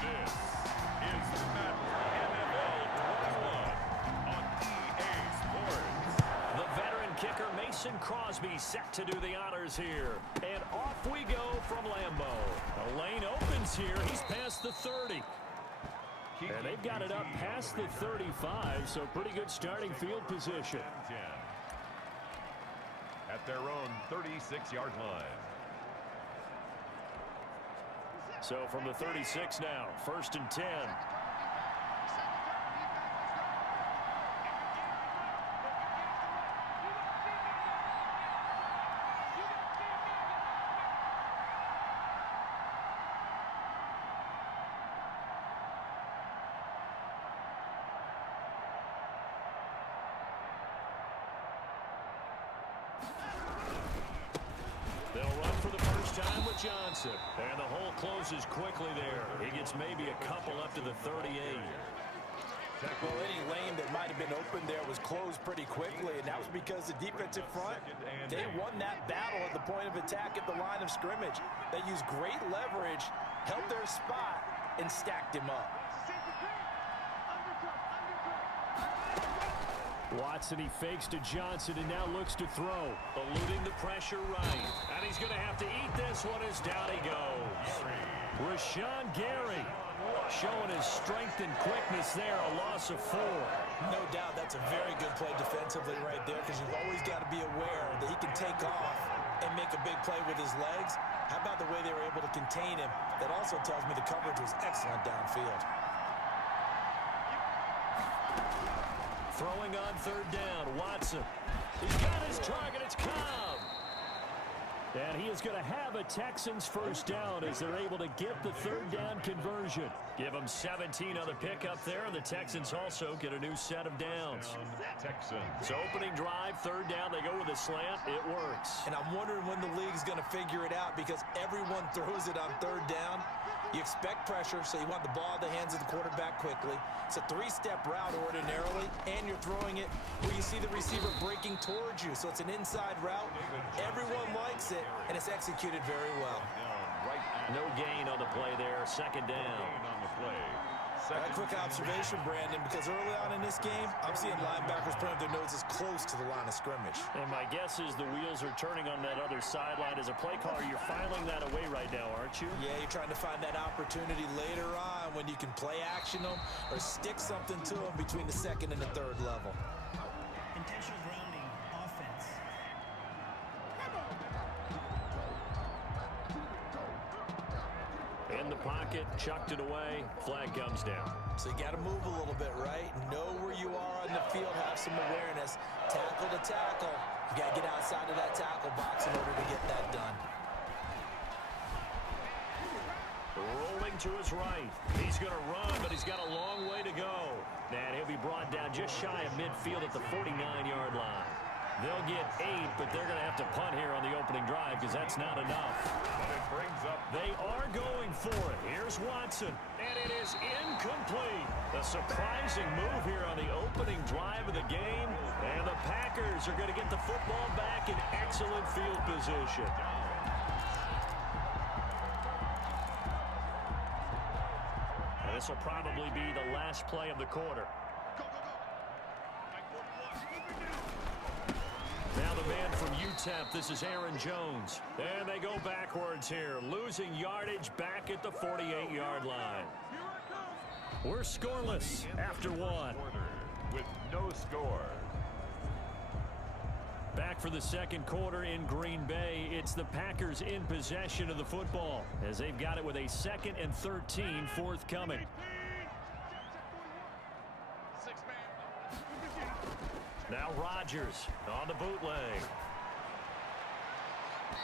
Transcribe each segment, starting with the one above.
This is Madden NFL 21 on EA Sports. The veteran kicker Mason Crosby set to do the honors here. And off we go from Lambeau. The lane opens here. He's past the 30. And they've got it up past the 35, so pretty good starting field position. At their own 36-yard line. So from the 36 now, 1st and 10. They'll run for the first time with Johnson. And the hole closes quickly there. He gets maybe a couple up to the 38. Well, any lane that might have been open there was closed pretty quickly, and that was because the defensive front, they won that battle at the point of attack at the line of scrimmage. They used great leverage, held their spot, and stacked him up. Watson, he fakes to Johnson and now looks to throw. Eluding the pressure right. And he's going to have to eat this one as down he goes. Rashawn Gary showing his strength and quickness there, a loss of 4. No doubt that's a very good play defensively right there, because you've always got to be aware that he can take off and make a big play with his legs. How about the way they were able to contain him? That also tells me the coverage was excellent downfield. Throwing on 3rd down, Watson. He's got his target, it's Cobb. And he is going to have a Texans first down as they're able to get the 3rd down conversion. Give them 17 on the pickup there, and the Texans also get a new set of downs. So opening drive, 3rd down, they go with a slant, it works. And I'm wondering when the league's going to figure it out, because everyone throws it on 3rd down. You expect pressure, so you want the ball in the hands of the quarterback quickly. It's a 3-step route ordinarily, and you're throwing it where you see the receiver breaking towards you. So it's an inside route. Everyone likes it, and it's executed very well. No gain on the play there, 2nd down. A quick observation, Brandon, because early on in this game, I'm seeing linebackers putting their noses close to the line of scrimmage. And my guess is the wheels are turning on that other sideline. As a play caller, you're filing that away right now, aren't you? Yeah, you're trying to find that opportunity later on when you can play action them or stick something to them between the 2nd and the 3rd level. Intentional grounding, offense. In the pocket, chucked it away, flag comes down. So you got to move a little bit, right? Know where you are on the field, have some awareness. Tackle to tackle. You got to get outside of that tackle box in order to get that done. Rolling to his right. He's going to run, but he's got a long way to go. And he'll be brought down just shy of midfield at the 49-yard line. They'll get 8, but they're going to have to punt here on the opening drive because that's not enough. They are going for it. Here's Watson, and it is incomplete. A surprising move here on the opening drive of the game, and the Packers are going to get the football back in excellent field position. And this will probably be the last play of the quarter. Now the man from UTEP, this is Aaron Jones. And they go backwards here, losing yardage back at the 48-yard line. We're scoreless after 1. With no score. Back for the 2nd quarter in Green Bay. It's the Packers in possession of the football as they've got it with a 2nd and 13 forthcoming. Now Rodgers on the bootleg.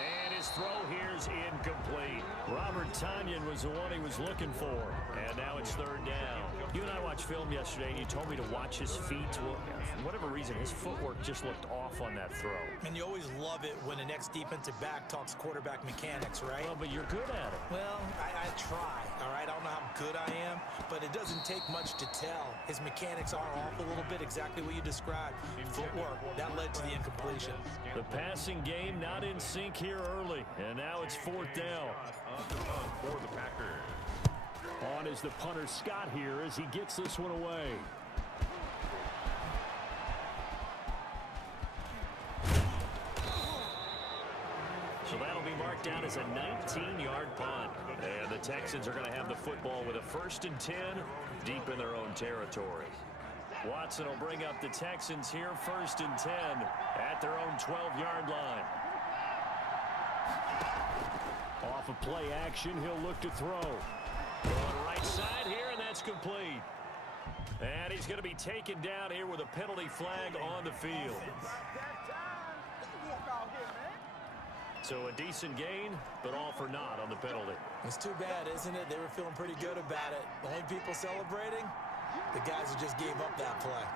And his throw here's incomplete. Robert Tonyan was the one he was looking for. And now it's 3rd down. You and I watched film yesterday, and you told me to watch his feet. Well, for whatever reason, his footwork just looked off on that throw. And you always love it when the next defensive back talks quarterback mechanics, right? Well, but you're good at it. Well, I try, all right? I don't know how good I am, but it doesn't take much to tell. His mechanics are off a little bit, exactly what you described. Footwork, that led to the incompletion. The passing game not in sync here here early, and now it's fourth down. On the punt for the Packers. On is the punter Scott here as he gets this one away. So that'll be marked down as a 19-yard punt. And the Texans are going to have the football with a 1st and 10 deep in their own territory. Watson will bring up the Texans here 1st and 10 at their own 12-yard line. Off of play action, he'll look to throw. Going right side here, and that's complete. And he's going to be taken down here with a penalty flag on the field. So a decent gain, but all for naught on the penalty. It's too bad, isn't it? They were feeling pretty good about it. The only people celebrating, the guys who just gave up that play.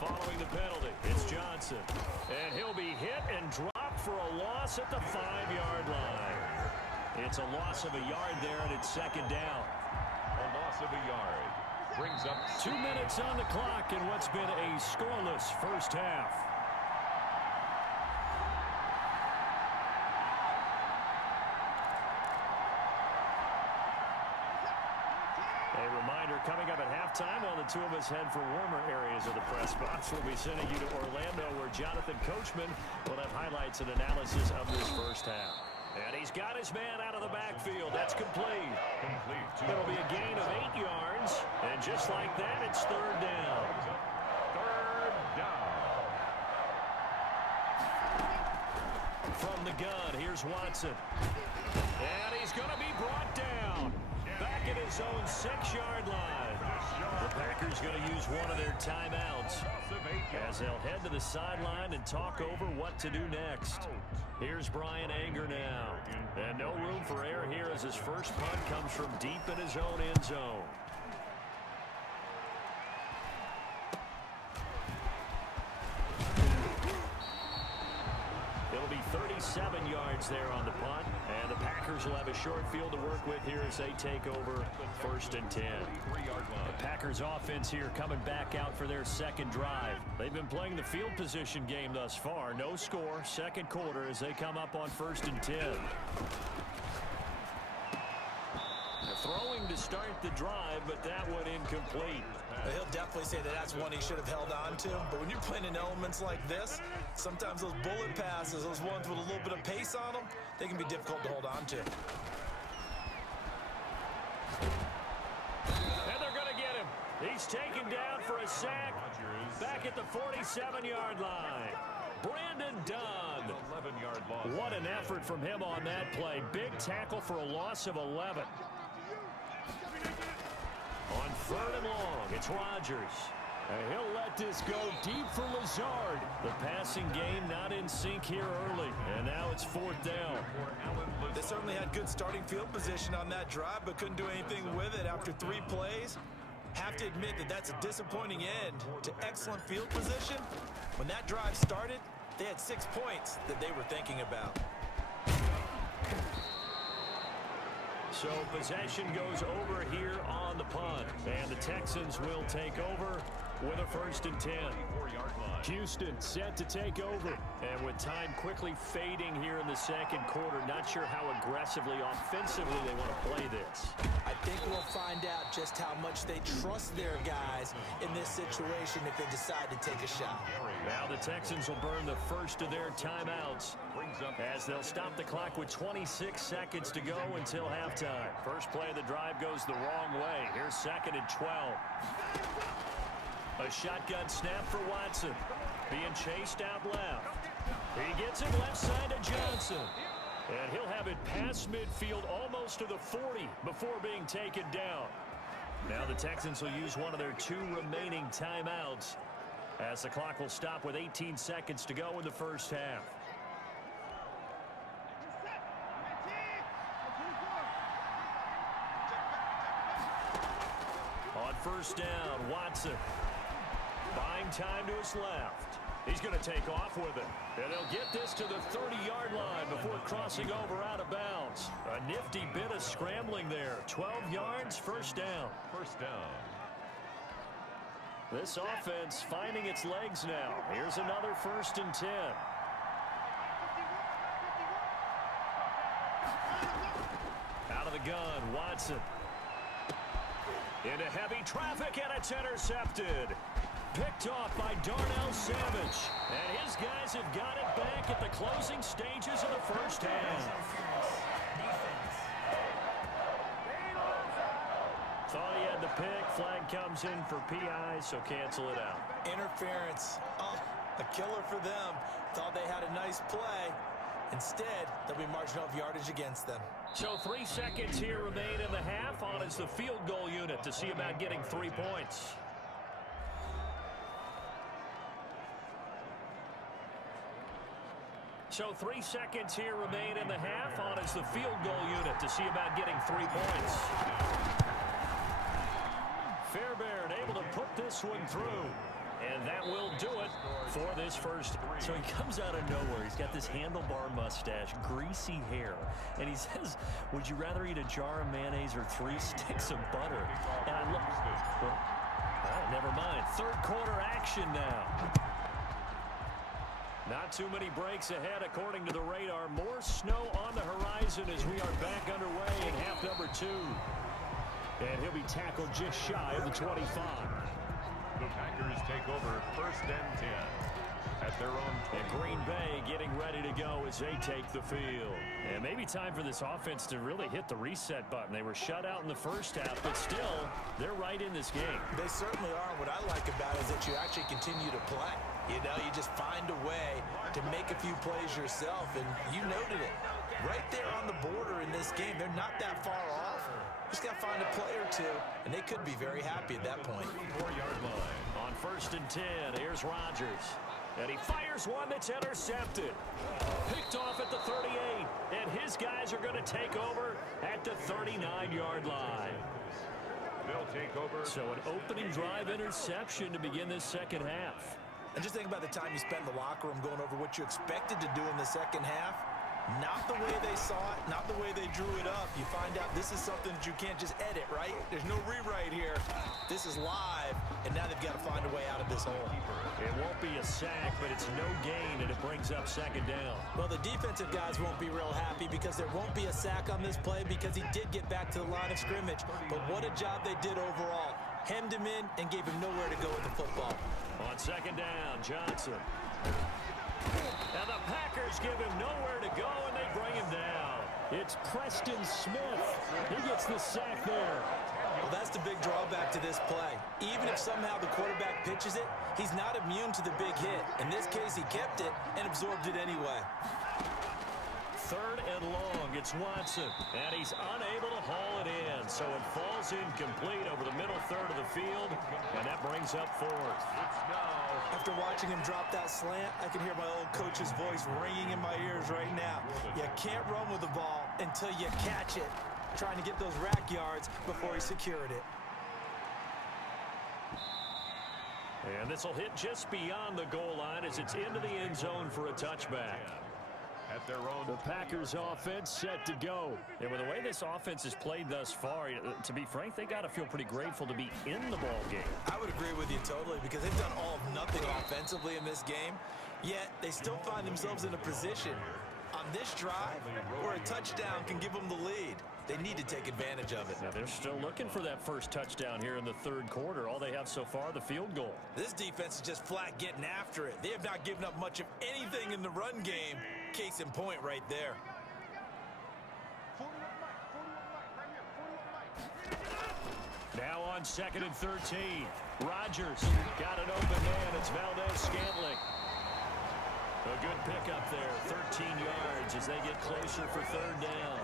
Following the penalty, it's Johnson. And he'll be hit and dropped for a loss at the 5-yard line. It's a loss of a yard there, and it's 2nd down. A loss of a yard. Brings up 2 minutes on the clock in what's been a scoreless first half. A reminder, coming up at halftime while the two of us head for warmer areas of the press box, we'll be sending you to Orlando where Jonathan Coachman will have highlights and analysis of this first half. And he's got his man out of the backfield. That's complete. It'll be a gain of 8 yards. And just like that, it's 3rd down. 3rd down. From the gun, here's Watson. And he's going to be brought down. Back at his own 6-yard line. The Packers going to use one of their timeouts as they'll head to the sideline and talk over what to do next. Here's Brian Anger now. And no room for error here as his first punt comes from deep in his own end zone. It'll be 37 yards there on the punt, and the Packers will have a short field to work with here as they take over 1st and 10. The Packers offense here coming back out for their 2nd drive. They've been playing the field position game thus far. No score, 2nd quarter as they come up on 1st and 10. Throwing to start the drive, but that one incomplete. He'll definitely say that that's one he should have held on to. But when you're playing in elements like this, sometimes those bullet passes, those ones with a little bit of pace on them, they can be difficult to hold on to. And they're going to get him. He's taken down for a sack back at the 47-yard line. Brandon Dunn. 11-yard loss. What an effort from him on that play. Big tackle for a loss of 11. On 3rd and long, it's Rodgers. And he'll let this go deep for Lazard. The passing game not in sync here early. And now it's 4th down. They certainly had good starting field position on that drive, but couldn't do anything with it after 3 plays. Have to admit that that's a disappointing end to excellent field position. When that drive started, they had 6 points that they were thinking about. So possession goes over here on the punt. And the Texans will take over with a 1st and 10. Houston set to take over. And with time quickly fading here in the 2nd quarter, not sure how aggressively, offensively they want to play this. I think we'll find out just how much they trust their guys in this situation if they decide to take a shot. Now the Texans will burn the first of their timeouts as they'll stop the clock with 26 seconds to go until halftime. First play of the drive goes the wrong way. Here's 2nd and 12. A shotgun snap for Watson. Being chased out left. He gets it left side to Johnson. And he'll have it past midfield almost to the 40 before being taken down. Now the Texans will use one of their 2 remaining timeouts as the clock will stop with 18 seconds to go in the first half. On 1st down, Watson buying time to his left. He's going to take off with it. And they'll get this to the 30-yard line before crossing over out of bounds. A nifty bit of scrambling there. 12 yards, first down. First down. This offense finding its legs now. Here's another 1st and 10. Out of the gun, Watson. Into heavy traffic, and it's intercepted. Picked off by Darnell Savage. And his guys have got it back at the closing stages of the first half. Thought he had the pick. Flag comes in for PI, so cancel it out. Interference. Oh, a killer for them. Thought they had a nice play. Instead, they'll be marginal of yardage against them. So 3 seconds here remain in the half. On is the field goal unit to see about getting 3 points. So 3 seconds here remain in the half. On is the field goal unit to see about getting 3 points. Fairbairn able to put this one through. And that will do it for this first. So he comes out of nowhere. He's got this handlebar mustache, greasy hair. And he says, would you rather eat a jar of mayonnaise or 3 sticks of butter? And I look, well, never mind. Third quarter action now. Not too many breaks ahead according to the radar. More snow on the horizon as we are back underway in half number 2. And he'll be tackled just shy of the 25. The Packers take over 1st and 10 at their own 20. And Green Bay getting ready to go as they take the field. And maybe time for this offense to really hit the reset button. They were shut out in the first half, but still, they're right in this game. They certainly are. What I like about it is that you actually continue to play. You know, you just find a way to make a few plays yourself, and you noted it. Right there on the border in this game, they're not that far off. Just got to find a play or two, and they could be very happy at that point. 4-yard line. On 1st and 10, here's Rodgers. And he fires one that's intercepted. Picked off at the 38, and his guys are going to take over at the 39-yard line. They'll take over. So an opening drive interception to begin this second half. And just think about the time you spent in the locker room going over what you expected to do in the second half. Not the way they saw it, not the way they drew it up. You find out this is something that you can't just edit, right? There's no rewrite here. This is live, and now they've got to find a way out of this hole. It won't be a sack, but it's no gain, and it brings up 2nd down. Well, the defensive guys won't be real happy because there won't be a sack on this play because he did get back to the line of scrimmage. But what a job they did overall. Hemmed him in and gave him nowhere to go with the football. On 2nd down, Johnson. And the Packers give him nowhere to go, and they bring him down. It's Preston Smith. He gets the sack there. Well, that's the big drawback to this play. Even if somehow the quarterback pitches it, he's not immune to the big hit. In this case, he kept it and absorbed it anyway. 3rd and long, it's Watson, and he's unable to haul it in, so it falls incomplete over the middle third of the field, and that brings up 4th. After watching him drop that slant, I can hear my old coach's voice ringing in my ears right now. You can't run with the ball until you catch it. Trying to get those rack yards before he secured it. And this will hit just beyond the goal line as it's into the end zone for a touchback. At their own. The Packers offense set to go. And with the way this offense has played thus far, to be frank, they got to feel pretty grateful to be in the ball game. I would agree with you totally because they've done all of nothing offensively in this game, yet they still find themselves in a position on this drive where a touchdown can give them the lead. They need to take advantage of it. Now they're still looking for that first touchdown here in the 3rd quarter. All they have so far, the field goal. This defense is just flat getting after it. They have not given up much of anything in the run game. Case in point right there. Now on 2nd and 13. Rodgers got an open man. It's Valdez-Scantling. A good pickup there. 13 yards as they get closer for 3rd down.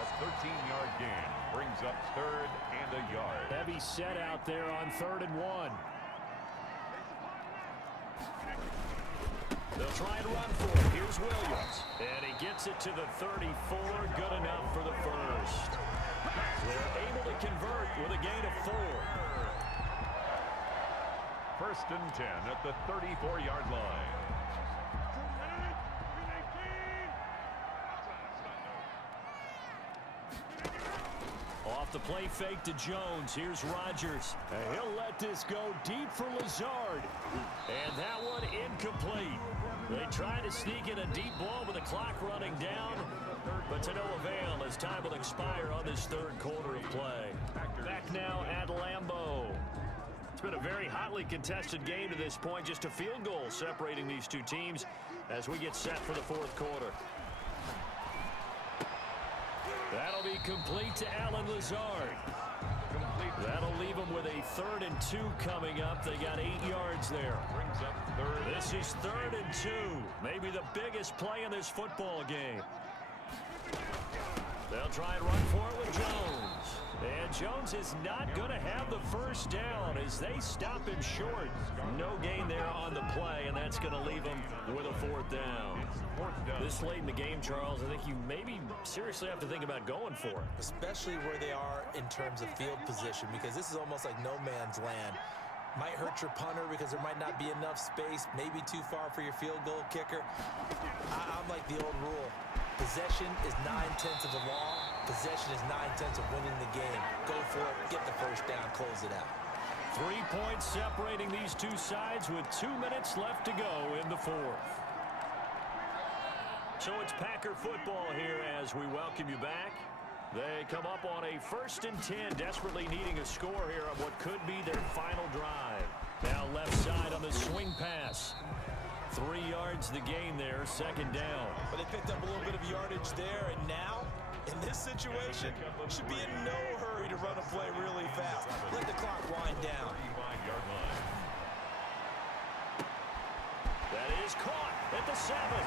A 13-yard gain brings up 3rd and a yard. Heavy set out there on 3rd and 1. They'll try and run for it. Here's Williams. And he gets it to the 34. Good enough for the first. They're able to convert with a gain of 4. First and 10 at the 34-yard line. Off the play fake to Jones. Here's Rodgers. And he'll let this go deep for Lazard. And that one incomplete. They tried to sneak in a deep ball with the clock running down, but to no avail as time will expire on this third quarter of play. Back now at Lambeau. It's been a very hotly contested game to this point. Just a field goal separating these two teams as we get set for the fourth quarter. That'll be complete to Alan Lazard. That'll leave them with a 3rd and 2 coming up. They got 8 yards there. This is 3rd and 2. Maybe the biggest play in this football game. They'll try and run for it with Jones. And Jones is not going to have the first down as they stop him short. No gain there on the play, and that's going to leave him with a 4th down. This late in the game, Charles, I think you maybe seriously have to think about going for it. Especially where they are in terms of field position, because this is almost like no man's land. Might hurt your punter because there might not be enough space, maybe too far for your field goal kicker. I'm like the old rule. Possession is 9/10 of the law. Possession is 9/10 of winning the game. Go for it, get the first down, close it out. 3 points separating these two sides with 2 minutes left to go in the fourth. So it's Packer football here as we welcome you back. They come up on a 1st and 10, desperately needing a score here on what could be their final drive. Now left side on the swing pass. 3 yards the gain there, 2nd down. But they picked up a little bit of yardage there, and now, in this situation, should be in no hurry to run a play really fast. Let the clock wind down. That is caught at the 7.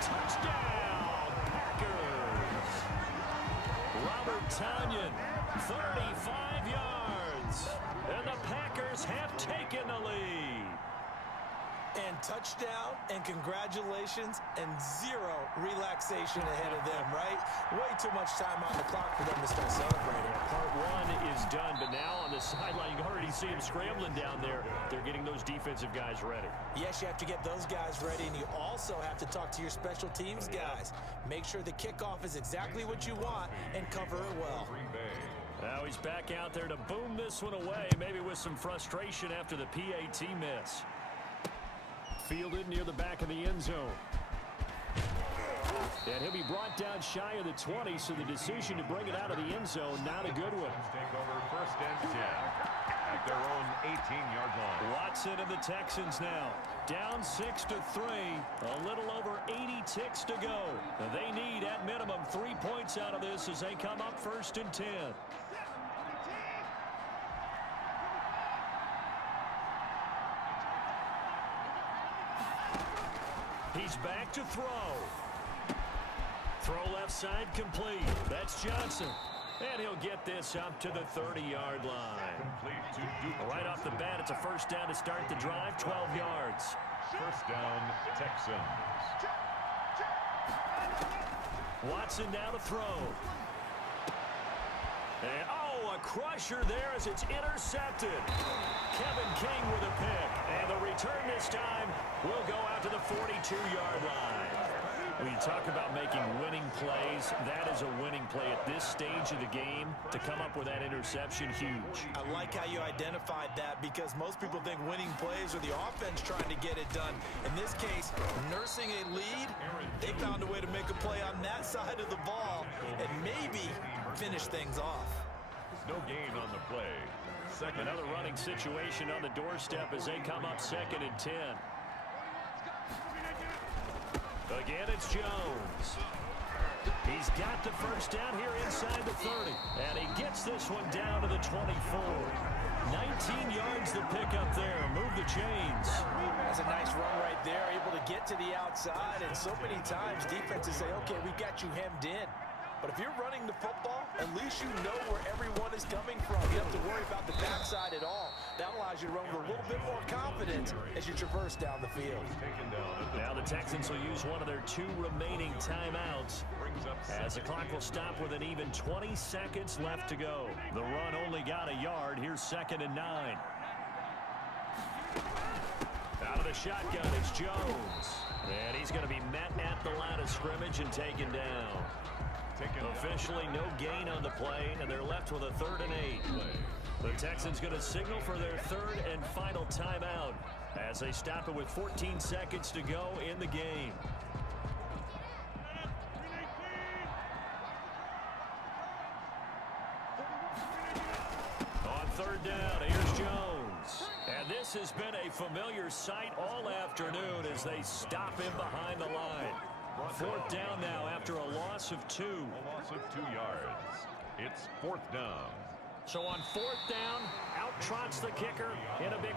Touchdown, Packers. Robert Tonyan, 35 yards. And the Packers have taken the lead. And touchdown, and congratulations, and 0 relaxation ahead of them, right? Way too much time on the clock for them to start celebrating. Part 1 is done, but now on the sideline, you can already see them scrambling down there. They're getting those defensive guys ready. Yes, you have to get those guys ready, and you also have to talk to your special teams guys. Make sure the kickoff is exactly what you want and cover it well. Now he's back out there to boom this one away, maybe with some frustration after the PAT miss. Fielded near the back of the end zone. And he'll be brought down shy of the 20, so the decision to bring it out of the end zone, not a good one. Take over 1st and 10 at their own 18-yard line. Watson and the Texans now down 6-3, a little over 80 ticks to go. They need at minimum 3 points out of this as they come up 1st and 10. He's back to throw. Throw left side complete. That's Johnson. And he'll get this up to the 30-yard line. Right off the bat, it's a 1st down to start the drive, 12 yards. 1st down, Texans. Watson now to throw. And, a crusher there as it's intercepted. Kevin King with a pick. And the return this time will go out to the 42-yard line. When you talk about making winning plays, that is a winning play at this stage of the game. To come up with that interception, huge. I like how you identified that, because most people think winning plays are the offense trying to get it done. In this case, nursing a lead, they found a way to make a play on that side of the ball and maybe finish things off. No gain on the play. Another running situation on the doorstep as they come up 2nd and 10. Again, it's Jones. He's got the first down here inside the 30. And he gets this one down to the 24. 19 yards to pick up there. Move the chains. That's a nice run right there. Able to get to the outside. And so many times defenses say, okay, we've got you hemmed in. But if you're running the football, at least you know where everyone is coming from. You don't have to worry about the backside at all. That allows you to run with a little bit more confidence as you traverse down the field. Now the Texans will use one of their 2 remaining timeouts as the clock will stop with an even 20 seconds left to go. The run only got a yard. Here's 2nd and 9. Out of the shotgun, it's Jones. And he's going to be met at the line of scrimmage and taken down. Officially no gain on the play, and they're left with a 3rd and 8. The Texans going to signal for their 3rd and final timeout as they stop it with 14 seconds to go in the game. On 3rd down, here's Jones. And this has been a familiar sight all afternoon as they stop him behind the line. 4th down now after a loss of 2. A loss of 2 yards. It's 4th down. So on 4th down, out trots the kicker in a big